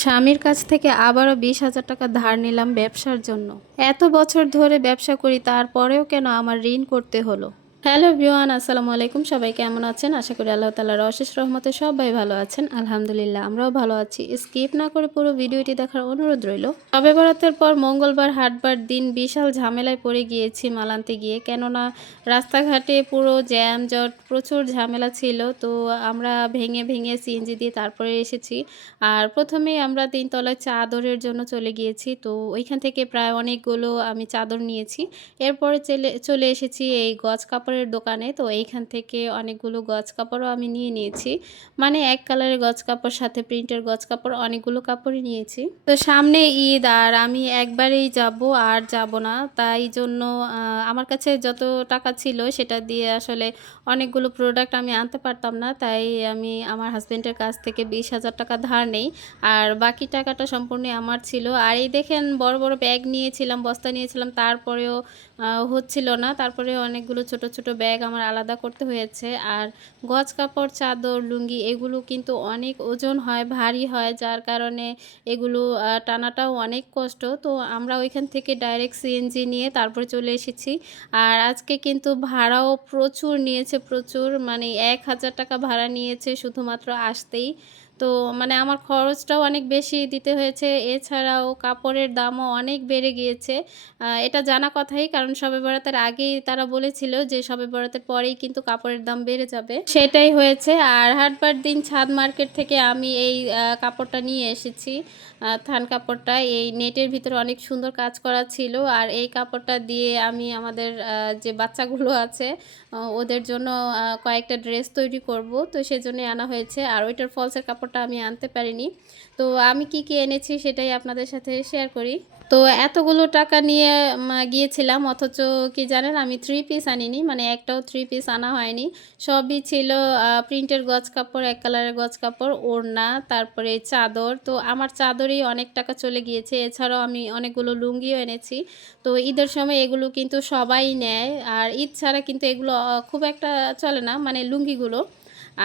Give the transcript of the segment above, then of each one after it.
স্বামীর কাছ থেকে আবারও বিশ হাজার টাকা ধার নিলাম ব্যবসার জন্য। এত বছর ধরে ব্যবসা করি, তারপরেও কেন আমার ঋণ করতে হলো? হ্যালো ভিওয়ান আসসালামু আলাইকুম। সবাই কেমন আছেন? আশা করি আল্লাহ তালার অশেষ রহমতে সবাই ভালো আছেন। আলহামদুলিল্লাহ, আমরাও ভালো আছি। স্কিপ না করে পুরো ভিডিওটি দেখার অনুরোধ রইল। সবে বরাতের পর মঙ্গলবার হাটবার দিন বিশাল ঝামেলায় পড়ে গিয়েছি মালান্তে গিয়ে। কেননা রাস্তাঘাটে পুরো জ্যাম, জট, প্রচুর ঝামেলা ছিল। তো আমরা ভেঙে ভেঙে সিএনজি দিয়ে তারপরে এসেছি। আর প্রথমেই আমরা তিনতলায় চাদরের জন্য চলে গিয়েছি। তো ওইখান থেকে প্রায় অনেকগুলো আমি চাদর নিয়েছি। এরপরে চলে চলে এসেছি এই গজ কাপড়ের দোকানে, তো এইখান থেকে অনেকগুলো গজ কাপড়ও আমি নিয়ে নিয়েছি। মানে এক কালারের গজ কাপড়, সাথে প্রিন্টের গজ কাপড়, অনেকগুলো কাপড়ই নিয়েছি। তো সামনে ঈদ, আর আমি একবারেই যাব, আর যাব না। তাই জন্য আমার কাছে যত টাকা ছিল, সেটা দিয়ে আসলে অনেকগুলো প্রোডাক্ট আমি আনতে পারতাম না। তাই আমি আমার হাজব্যান্ডের কাছ থেকে বিশ হাজার টাকা ধার নেই, আর বাকি টাকাটা সম্পূর্ণ আমার ছিল। আর এই দেখেন, বড় বড় ব্যাগ নিয়েছিলাম, বস্তা নিয়েছিলাম, তারপরেও হচ্ছিল না। তারপরে অনেকগুলো ছোট ছোট ব্যাগ আমার আলাদা করতে হয়েছে। আর গজ কাপড়, চাদর, লুঙ্গি এগুলো কিন্তু অনেক ওজন হয়, ভারী হয়, যার কারণে এগুলো টানাটাও অনেক কষ্ট। তো আমরা ওইখান থেকে ডাইরেক্ট সিএনজি নিয়ে তারপরে চলে এসেছি। আর আজকে কিন্তু ভাড়াও প্রচুর নিয়েছে, প্রচুর। মানে এক হাজার টাকা ভাড়া নিয়েছে শুধুমাত্র আসতেই। তো মানে আমার খরচটাও অনেক বেশি দিতে হয়েছে। এছাড়াও কাপড়ের দামও অনেক বেড়ে গিয়েছে। এটা জানা কথাই কারণ সবে বরাতের আগেই তারা বলেছিল যে সবে বরাতের পরেই কিন্তু কাপড়ের দাম বেড়ে যাবে। সেটাই হয়েছে। আর হাটবার দিন ছাদ মার্কেট থেকে আমি এই কাপড়টা নিয়ে এসেছি। থান কাপড়টা। এই নেটের ভিতরে অনেক সুন্দর কাজ করা ছিল। আর এই কাপড়টা দিয়ে আমি আমাদের যে বাচ্চাগুলো আছে ওদের জন্য কয়েকটা ড্রেস তৈরি করব। তো সেজন্যই আনা হয়েছে। আর ওইটার ফলসের কাপড়টা আমি আনতে পারিনি। তো আমি কি কি এনেছি সেটাই আপনাদের সাথে শেয়ার করি। তো এতগুলো টাকা নিয়ে গিয়েছিলাম, অথচ কি জানেন, আমি থ্রি পিস আনিনি মানে একটাও থ্রি পিস আনা হয়নি। সবই ছিল প্রিন্টের গজ কাপড়, এক কালারের গজ কাপড়, ওড়না, তারপরে চাদর। তো আমার চাদরেই অনেক টাকা চলে গিয়েছে। এছাড়াও আমি অনেকগুলো লুঙ্গিও এনেছি। তো ঈদের সময় এগুলো কিন্তু সবাই নেয়। আর ঈদ ছাড়া কিন্তু এগুলো খুব একটা চলে না মানে লুঙ্গিগুলো।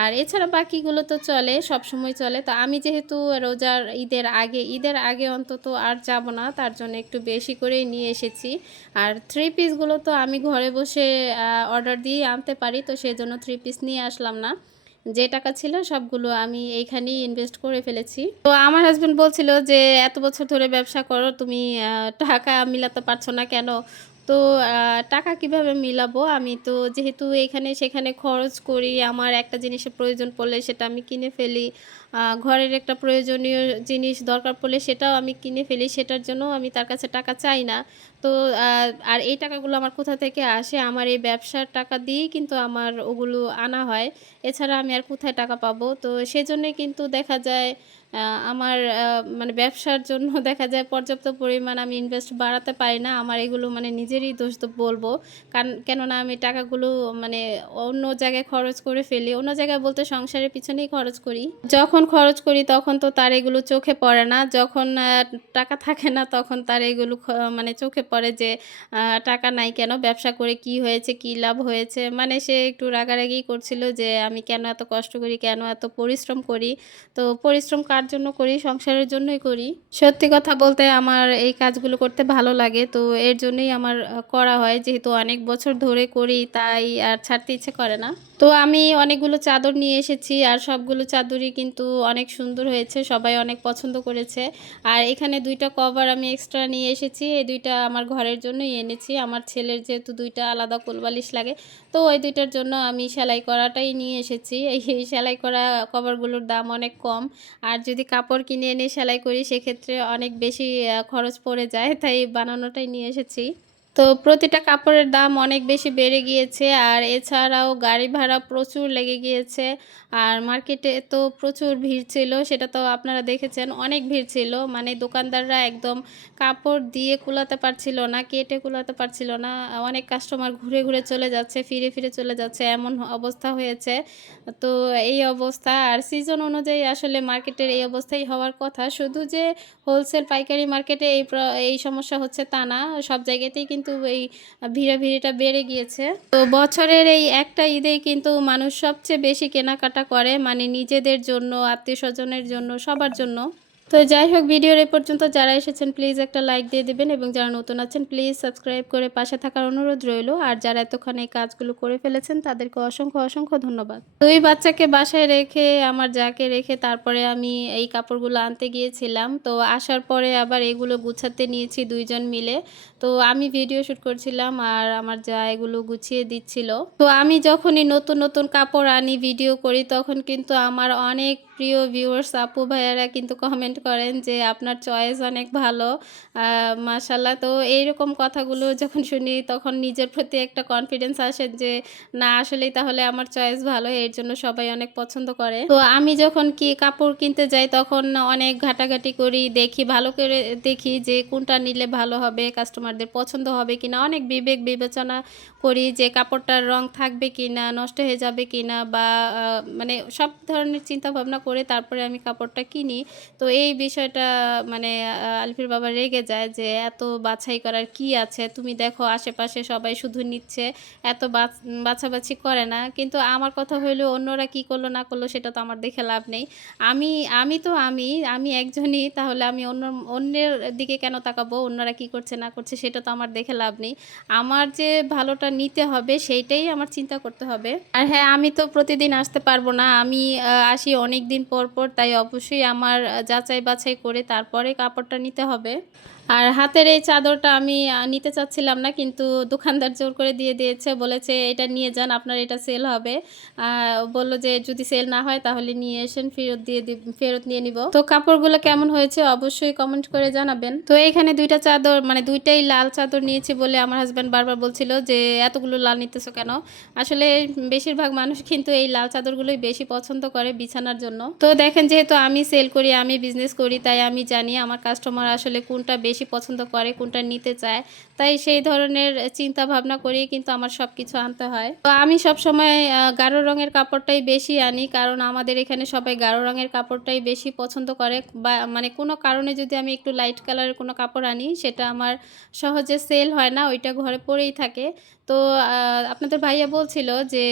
আর এছাড়া বাকিগুলো তো চলে সব সময় চলে। তো আমি যেহেতু রোজার ঈদের আগে ঈদের আগে অন্তত আর যাব না, তার জন্য একটু বেশি করেই নিয়ে এসেছি। আর থ্রি পিসগুলো তো আমি ঘরে বসে অর্ডার দিয়ে আনতে পারি, তো সেই জন্য থ্রি পিস নিয়ে আসলাম না। যে টাকা ছিল সবগুলো আমি এইখানেই ইনভেস্ট করে ফেলেছি। তো আমার হাজব্যান্ড বলছিল যে, এত বছর ধরে ব্যবসা করো, তুমি টাকা মিলাতে পারছ না কেন? তো টাকা কীভাবে মিলাবো? আমি তো যেহেতু এখানে সেখানে খরচ করি, আমার একটা জিনিসের প্রয়োজন পড়লে সেটা আমি কিনে ফেলি। ঘরের একটা প্রয়োজনীয় জিনিস দরকার পড়লে সেটাও আমি কিনে ফেলি, সেটার জন্য আমি তার কাছে টাকা চাই না। তো আর এই টাকাগুলো আমার কোথা থেকে আসে? আমার এই ব্যবসার টাকা দিয়েই কিন্তু আমার ওগুলো আনা হয়। এছাড়া আমি আর কোথায় টাকা পাবো? তো সেজন্যই কিন্তু দেখা যায় আমার মানে ব্যবসার জন্য দেখা যায় পর্যাপ্ত পরিমাণ আমি ইনভেস্ট বাড়াতে পারি না। আমার এগুলো মানে নিজেরই দোষ তো বলব। কারণ, কেননা আমি টাকাগুলো মানে অন্য জায়গায় খরচ করে ফেলি। অন্য জায়গায় বলতে সংসারের পিছনেই খরচ করি। যখন খরচ করি তখন তো তার এগুলো চোখে পড়ে না। যখন টাকা থাকে না তখন তার এগুলো মানে চোখে পড়ে যে টাকা নাই কেন? ব্যবসা করে কি হয়েছে? কি লাভ হয়েছে? মানে সে একটু রাগারাগি করছিল যে, আমি কেন এত কষ্ট করি? কেন এত পরিশ্রম করি? তো পরিশ্রম কার জন্য করি, সংসারের জন্যই করি। সত্যি কথা বলতে আমার এই কাজগুলো করতে ভালো লাগে, তো এর জন্যই আমার করা হয়। যেহেতু অনেক বছর ধরে করি, তাই আর ছাড়তে ইচ্ছে করে না। তো আমি অনেকগুলো চাদর নিয়ে এসেছি আর সবগুলো চাদরই কিন্তু অনেক সুন্দর হয়েছে, সবাই অনেক পছন্দ করেছে। আর এখানে দুইটা কভার আমি এক্সট্রা নিয়ে এসেছি, এই দুইটা আমার ঘরের জন্যই এনেছি। আমার ছেলের যেহেতু দুইটা আলাদা কোলবালিশ লাগে, তো ওই দুইটার জন্য আমি সেলাই করাটাই নিয়ে এসেছি। এই সেলাই করা কভারগুলোর দাম অনেক কম, আর যদি কাপড় কিনে এনে সেলাই করি, সেক্ষেত্রে অনেক বেশি খরচ পড়ে যায়, তাই বানানোটাই নিয়ে এসেছি। তো প্রতিটা কাপড়ের দাম অনেক বেশি বেড়ে গিয়েছে আর এছাড়াও গাড়ি ভাড়া প্রচুর লেগে গিয়েছে আর মার্কেটে তো প্রচুর ভিড় ছিল, সেটা তো আপনারা দেখেছেন, অনেক ভিড় ছিল। মানে দোকানদাররা একদম কাপড় দিয়ে কুলাতে পারছিল না, কেটে কুলাতে পারছিল না। অনেক কাস্টমার ঘুরে ঘুরে চলে যাচ্ছে, ফিরে ফিরে চলে যাচ্ছে, এমন অবস্থা হয়েছে। তো এই অবস্থা আর সিজন অনুযায়ী আসলে মার্কেটের এই অবস্থাই হওয়ার কথা। শুধু যে হোলসেল পাইকারি মার্কেটে এই এই সমস্যা হচ্ছে তা না, সব জায়গাতেই কিন্তু এই ভিড়ে ভিড়িটা বেড়ে গিয়েছে। তো বছরের এই একটা ঈদেই কিন্তু মানুষ সবচেয়ে বেশি কেনাকাটা করে মানে নিজেদের জন্য আত্মীয় স্বজনের জন্য, সবার জন্য। তো যাই হোক, ভিডিওর এ পর্যন্ত যারা এসেছেন প্লিজ একটা লাইক দিয়ে দিবেন এবং যারা নতুন আছেন প্লিজ সাবস্ক্রাইব করে পাশে থাকার অনুরোধ রইল। আর যারা এতক্ষণ এই কাজগুলো করে ফেলেছেন, তাদেরকে অসংখ্য অসংখ্য ধন্যবাদ। দুই বাচ্চাকে বাসায় রেখে, আমার যাকে রেখে তারপরে আমি এই কাপড়গুলো আনতে গিয়েছিলাম। তো আসার পরে আবার এগুলো গুছাতে নিয়েছি দুইজন মিলে। তো আমি ভিডিও শ্যুট করছিলাম আর আমার যা এগুলো গুছিয়ে দিচ্ছিল। তো আমি যখনই নতুন নতুন কাপড় আনি ভিডিও করি, তখন কিন্তু আমার অনেক প্রিয় ভিউয়ার্স আপু ভাইয়ারা কিন্তু কমেন্ট করেন যে, আপনার চয়েস অনেক ভালো মাশাল্লাহ তো এইরকম কথাগুলো যখন শুনি, তখন নিজের প্রতি একটা কনফিডেন্স আসে যে, না, আসলেই তাহলে আমার চয়েস ভালো, এর জন্য সবাই অনেক পছন্দ করে। তো আমি যখন কি কাপড় কিনতে যাই, তখন অনেক ঘাটাঘাটি করি, দেখি, ভালো করে দেখি যে, কোনটা নিলে ভালো হবে কাস্টমারদের পছন্দ হবে কিনা, অনেক বিবেক বিবেচনা করি যে কাপড়টার রং থাকবে কিনা, নষ্ট হয়ে যাবে কিনা বা মানে সব ধরনের চিন্তা ভাবনা করে তারপরে আমি কাপড়টা কিনি। তো এই বিষয়টা মানে আলফির বাবা রেগে যায় যে এত বাছাই করার কি আছে? তুমি দেখো আশেপাশে সবাই শুধু নিচ্ছে, এত বাছ- বাছাবাছি করে না। কিন্তু আমার কথা হইল অন্যরা কি করল না করল সেটা তো আমার দেখে লাভ নেই। আমি আমি তো আমি আমি একজনই, তাহলে আমি অন্য, অন্যের দিকে কেন তাকাবো? অন্যরা কি করছে না করছে সেটা তো আমার দেখে লাভ নেই। আমার যে ভালোটা নিতে হবে সেইটাই আমার চিন্তা করতে হবে। আর হ্যাঁ আমি তো প্রতিদিন আসতে পারব না। আমি আসি অনেক দিন পর পর, তাই অবশ্যই আমার যাচাই বাছাই করে তারপরে কাপড়টা নিতে হবে। আর হাতের এই চাদরটা আমি নিতে চাচ্ছিলাম না, কিন্তু দোকানদার জোর করে দিয়ে দিয়েছে, বলেছে এটা নিয়ে যান, আপনার এটা সেল হবে। বলল যে যদি সেল না হয় তাহলে নিয়ে এসেন ফেরত দিয়ে ফেরত নিয়ে নিব। তো কাপড়গুলো কেমন হয়েছে অবশ্যই কমেন্ট করে জানাবেন। তো এখানে দুইটা চাদর মানে দুইটাই লাল চাদর নিয়েছি বলে আমার হাজব্যান্ড বারবার বলছিল যে, এতগুলো লাল নিতেছো কেন? আসলে বেশিরভাগ মানুষ কিন্তু এই লাল চাদরগুলোই বেশি পছন্দ করে বিছানার জন্য। তো দেখেন, যেহেতু আমি সেল করি, আমি বিজনেস করি, তাই আমি জানি আমার কাস্টমার আসলে কোনটা বেশি পছন্দ করে, কোনটা নিতে চায়। তাই সেই ধরনের চিন্তা ভাবনা করেই কিন্তু আমার সব কিছু আনতে হয়। তো আমি সব সময় গাঢ় রঙের কাপড়টাই বেশি আনি, কারণ আমাদের এখানে সবাই গাঢ় রঙের কাপড়টাই বেশি পছন্দ করে। বা মানে কোনো কারণে যদি আমি একটু লাইট কালারের কোনো কাপড় আনি, সেটা আমার সহজে সেল হয় না, ওইটা ঘরে পরেই থাকে। তো আপনাদের ভাইয়া বলছিল যে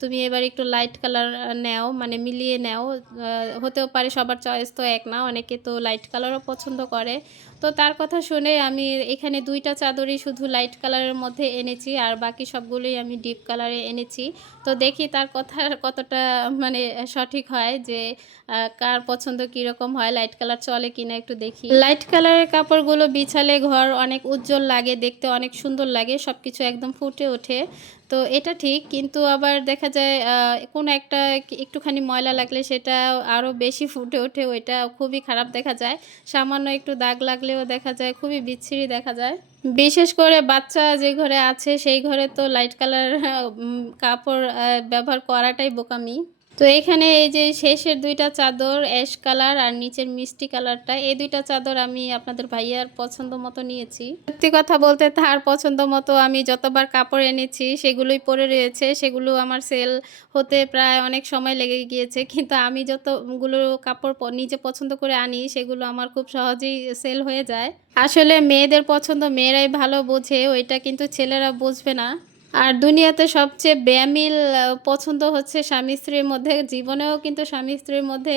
তুমি এবার একটু লাইট কালার নেও মানে মিলিয়ে নেও। হতেও পারে সবার চয়েস তো এক না, অনেকে তো লাইট কালারও পছন্দ করে। তো তার কথা শুনে আমি এখানে দুইটা চাদরই শুধু লাইট কালারের মধ্যে এনেছি, আর বাকি সবগুলোই আমি ডিপ কালারে এনেছি। তো দেখি তার কথা কতটা মানে সঠিক হয় যে কার পছন্দ কীরকম হয় লাইট কালার চলে কিনা একটু দেখি। লাইট কালারের কাপড়গুলো বিছালে ঘর অনেক উজ্জ্বল লাগে, দেখতে অনেক সুন্দর লাগে সব কিছু একদম ফুটে ওঠে। তো এটা ঠিক, কিন্তু আবার দেখা যায় কোন একটা একটুখানি ময়লা লাগলে সেটা আরও বেশি ফুটে ওঠে ওইটা খুবই খারাপ দেখা যায়। সামান্য একটু দাগ লাগলেও দেখা যায়, খুবই বিচ্ছিরি দেখা যায়। বিশেষ করে বাচ্চা যে ঘরে আছে, সেই ঘরে তো লাইট কালার কাপড় ব্যবহার করাটাই বোকামি। তো এখানে এই যে শেষের দুইটা চাদর অ্যাশ কালার আর নিচের মিষ্টি কালারটা এই দুইটা চাদর আমি আপনাদের ভাইয়ার পছন্দ মতো নিয়েছি। সত্যি কথা বলতে তার পছন্দ মতো আমি যতবার কাপড় এনেছি, সেগুলোই পরে রয়েছে, সেগুলো আমার সেল হতে প্রায় অনেক সময় লেগে গিয়েছে, কিন্তু আমি যতগুলো কাপড় নিজে পছন্দ করে আনি, সেগুলো আমার খুব সহজেই সেল হয়ে যায়। আসলে মেয়েদের পছন্দ মেয়েরাই ভালো বোঝে, ওইটা কিন্তু ছেলেরা বুঝবে না। আর দুনিয়াতে সবচেয়ে ব্যামিল পছন্দ হচ্ছে স্বামী স্ত্রীর মধ্যে। জীবনেও কিন্তু স্বামী স্ত্রীর মধ্যে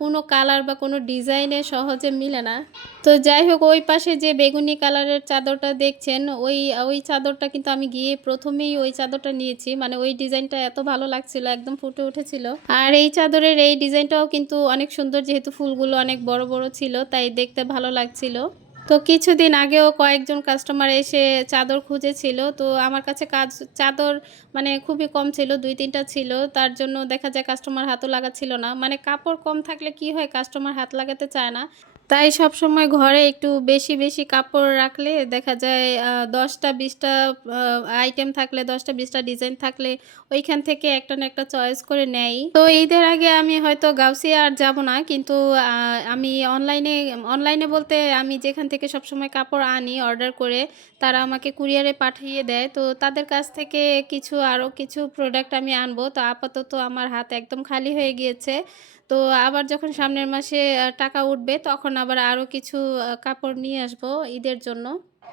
কোনো কালার বা কোনো ডিজাইনে সহজে মিলে না। তো যাই হোক, ওই পাশে যে বেগুনি কালারের চাদরটা দেখছেন, ওই ওই চাদরটা কিন্তু আমি গিয়ে প্রথমেই ওই চাদরটা নিয়েছি। মানে ওই ডিজাইনটা এত ভালো লাগছিল, একদম ফুটে উঠেছিল। আর এই চাদরের এই ডিজাইনটাও কিন্তু অনেক সুন্দর, যেহেতু ফুলগুলো অনেক বড় বড় ছিল, তাই দেখতে ভালো লাগছিল। তো কিছুদিন আগেও কয়েকজন কাস্টমার এসে চাদর খুঁজেছিল। তো আমার কাছে কাজ, চাদর মানে খুবই কম ছিল, দুই তিনটা ছিল। তার জন্য দেখা যায় কাস্টমার হাতও লাগাচ্ছিল না। মানে কাপড় কম থাকলে কি হয় কাস্টমার হাত লাগাতে চায় না। তাই সব সময় ঘরে একটু বেশি বেশি কাপড় রাখলে দেখা যায় দশটা, বিশটা আইটেম থাকলে, দশটা, বিশটা ডিজাইন থাকলে ওইখান থেকে একটা না একটা চয়েস করে নেই। তো ঈদের আগে আমি হয়তো গাউসিয়া আর যাব না, কিন্তু আমি অনলাইনে অনলাইনে বলতে আমি যেখান থেকে সবসময় কাপড় আনি অর্ডার করে, তারা আমাকে কুরিয়ারে পাঠিয়ে দেয়। তো তাদের কাছ থেকে কিছু আরও কিছু প্রোডাক্ট আমি আনব। তো আপাতত আমার হাত একদম খালি হয়ে গিয়েছে। তো আবার যখন সামনের মাসে টাকা উঠবে, তখন আবার আরও কিছু কাপড় নিয়ে আসব ঈদের জন্য।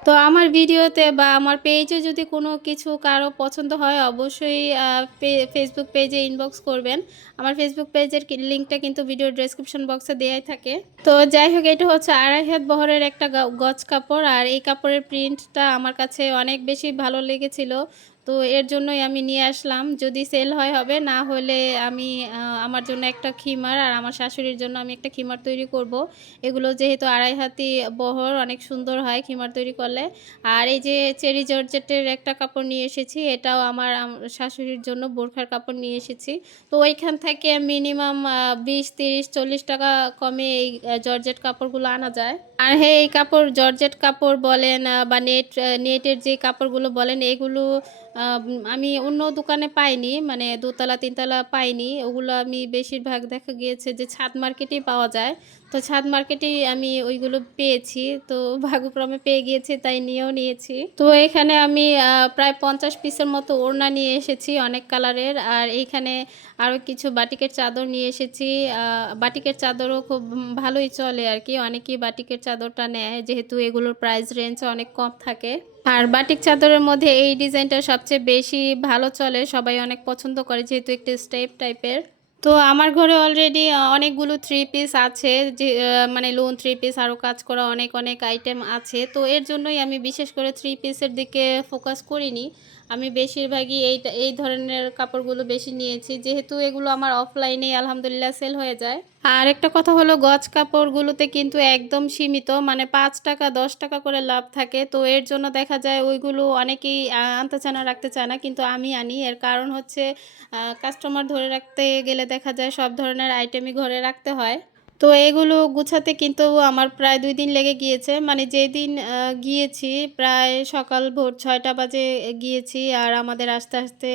তো আমার ভিডিওতে বা আমার পেজে যদি কোনো কিছু কারও পছন্দ হয়, অবশ্যই ফেসবুক পেজে ইনবক্স করবেন। আমার ফেসবুক পেজের লিঙ্কটা কিন্তু ভিডিও ডেসক্রিপশন বক্সে দেওয়াই থাকে। তো যাই হোক, এটা হচ্ছে আড়াই হাত বহরের একটা গজ কাপড়। আর এই কাপড়ের প্রিন্টটা আমার কাছে অনেক বেশি ভালো লেগেছিল। তো এর জন্যই আমি নিয়ে আসলাম। যদি সেল হয়, হবে। না হলে আমি আমার জন্য একটা খিমার আর আমার শাশুড়ির জন্য আমি একটা খিমার তৈরি করব। এগুলো যেহেতু আড়াই হাতি বহর, অনেক সুন্দর হয় খিমার তৈরি করলে। আর এই যে চেরি জর্জেটের একটা কাপড় নিয়ে এসেছি, এটাও আমার শাশুড়ির জন্য বোরখার কাপড় নিয়ে এসেছি। তো ওইখান থেকে মিনিমাম বিশ, তিরিশ, চল্লিশ টাকা কমে এই জর্জেট কাপড়গুলো আনা যায়। আর হ্যাঁ এই কাপড়, জর্জেট কাপড় বলেন বা নেট নেটের যে কাপড়গুলো বলেন, এগুলো আমি অন্য দোকানে পাইনি মানে দোতলা, তিনতলা পাইনি। ওগুলো আমি বেশিরভাগ দেখা গিয়েছে যে ছাদ মার্কেটেই পাওয়া যায়। তো ছাদ মার্কেটেই আমি ওইগুলো পেয়েছি। তো ভাগ্যক্রমে পেয়ে গিয়েছি, তাই নিয়েও নিয়েছি। তো এখানে আমি প্রায় পঞ্চাশ পিসের মতো ওড়না নিয়ে এসেছি অনেক কালারের। আর এইখানে আরও কিছু বাটিকের চাদর নিয়ে এসেছি। বাটিকের চাদরও খুব ভালোই চলে আর কি। অনেকেই বাটিকের চাদরটা নেয়, যেহেতু এগুলোর প্রাইস রেঞ্জ অনেক কম থাকে। আর বাটিক চাদরের মধ্যে এই ডিজাইনটা সবচেয়ে বেশি ভালো চলে, সবাই অনেক পছন্দ করে যেহেতু একটি স্টেপ টাইপের। তো আমার ঘরে অলরেডি অনেকগুলো থ্রি পিস আছে, যে মানে লোন থ্রি পিস আরও কাজ করা অনেক অনেক আইটেম আছে। তো এর জন্যই আমি বিশেষ করে থ্রি পিসের দিকে ফোকাস করিনি। আমি বেশিরভাগই এই এই ধরনের কাপড়গুলো বেশি নিয়েছি। যেহেতু এগুলো আমার অফলাইনে আলহামদুলিল্লাহ সেল হয়ে যায়। আর একটা কথা হলো, গজ কাপড়গুলোতে কিন্তু একদম সীমিত মানে পাঁচ টাকা, দশ টাকা করে লাভ থাকে। তো এর জন্য দেখা যায় ওইগুলো অনেকেই আনতে চায় না, রাখতে চায় না, কিন্তু আমি আনি। এর কারণ হচ্ছে কাস্টমার ধরে রাখতে গেলে দেখা যায় সব ধরনের আইটেমই ঘরে রাখতে হয়। তো এগুলো গুছাতে কিন্তু আমার প্রায় দুই দিন লেগে গিয়েছে। মানে যেদিন গিয়েছি প্রায় সকাল ভোর ছয়টা বাজে গিয়েছি আর আমাদের আস্তে আস্তে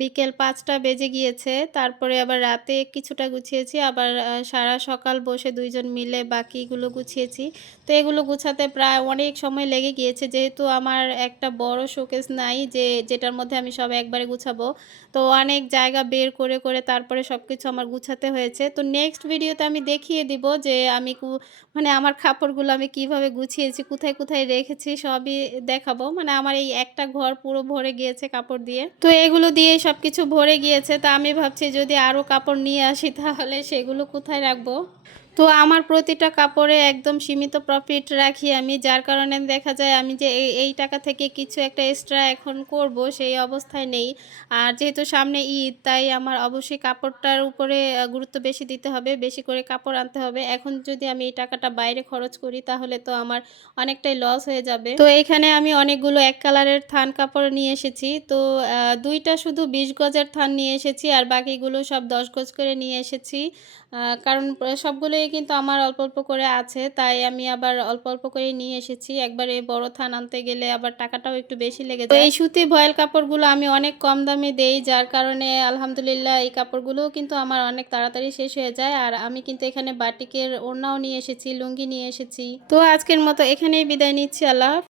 বিকেল পাঁচটা বেজে গিয়েছে। তারপরে আবার রাতে কিছুটা গুছিয়েছি, আবার সারা সকাল বসে দুইজন মিলে বাকিগুলো গুছিয়েছি। তো এগুলো গুছাতে প্রায় অনেক সময় লেগে গিয়েছে। যেহেতু আমার একটা বড় শোকেস নাই যে, যেটার মধ্যে আমি সব একবারে গুছাবো। তো অনেক জায়গা বের করে করে তারপরে সব কিছু আমার গুছাতে হয়েছে। তো নেক্সট ভিডিওতে আমি দেখিয়ে দিব যে, আমি মানে আমার কাপড়গুলো আমি কীভাবে গুছিয়েছি, কোথায় কোথায় রেখেছি, সবই দেখাবো। মানে আমার এই একটা ঘর পুরো ভরে গিয়েছে কাপড় দিয়ে। তো এগুলো দিয়ে সব কিছু ভরে গিয়েছে। তা আমি ভাবছি যদি আরও কাপড় নিয়ে আসি, তাহলে সেগুলো কোথায় রাখব? তো আমার প্রতিটা কাপড়ে একদম সীমিত প্রফিট রাখি আমি, যার কারণে দেখা যায় আমি যে এই টাকা থেকে কিছু একটা এক্সট্রা এখন করব সেই অবস্থায় নেই। আর যেহেতু সামনে ঈদ, তাই আমার অবশ্যই কাপড়টার উপরে গুরুত্ব বেশি দিতে হবে, বেশি করে কাপড় আনতে হবে। এখন যদি আমি এই টাকাটা বাইরে খরচ করি, তাহলে তো আমার অনেকটাই লস হয়ে যাবে। তো এখানে আমি অনেকগুলো এক কালারের থান কাপড় নিয়ে এসেছি। তো দুইটা শুধু বিশ গজের থান নিয়ে এসেছি, আর বাকিগুলো সব দশ গজ করে নিয়ে এসেছি। কারণ প্র- সবগুলোই কিন্তু আমার অল্প অল্প করে আছে তাই আমি আবার অল্প অল্প করে নিয়ে এসেছি। একবার এই বড় থান আনতে গেলে আবার টাকাটাও একটু বেশি লেগে যায়। এই সুতি ভয়েল কাপড়গুলো আমি অনেক কম দামে দেই যার কারণে আলহামদুলিল্লাহ এই কাপড়গুলোও কিন্তু আমার অনেক তাড়াতাড়ি শেষ হয়ে যায়। আর আমি কিন্তু এখানে বাটিকের ওড়নাও নিয়ে এসেছি লুঙ্গি নিয়ে এসেছি। তো আজকের মতো এখানেই বিদায় নিচ্ছি আল্লাহ।